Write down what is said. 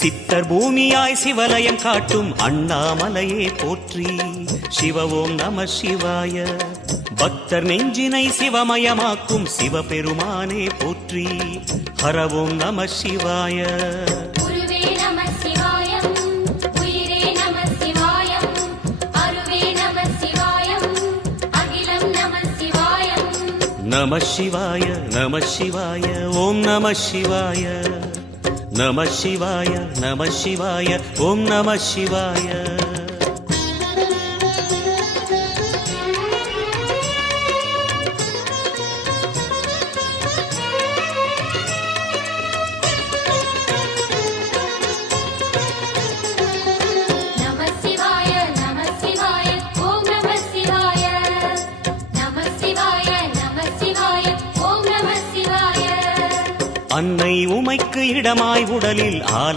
சித்தர் பூமியாய் சிவலயம் காட்டும் அண்ணாமலையே போற்றி. சிவ ஓம் நம சிவாய. பக்தர் நெஞ்சினை சிவமயமாக்கும் சிவபெருமானே போற்றி. ஹர ஓம் நம சிவாய. நம சிவாய நம சிவாய ஓம் நம சிவாய. நம சிவாய நம சிவாய ஓம் நம சிவாய. அன்னை உமைக்கு இடமாய் உடலில் ஆலை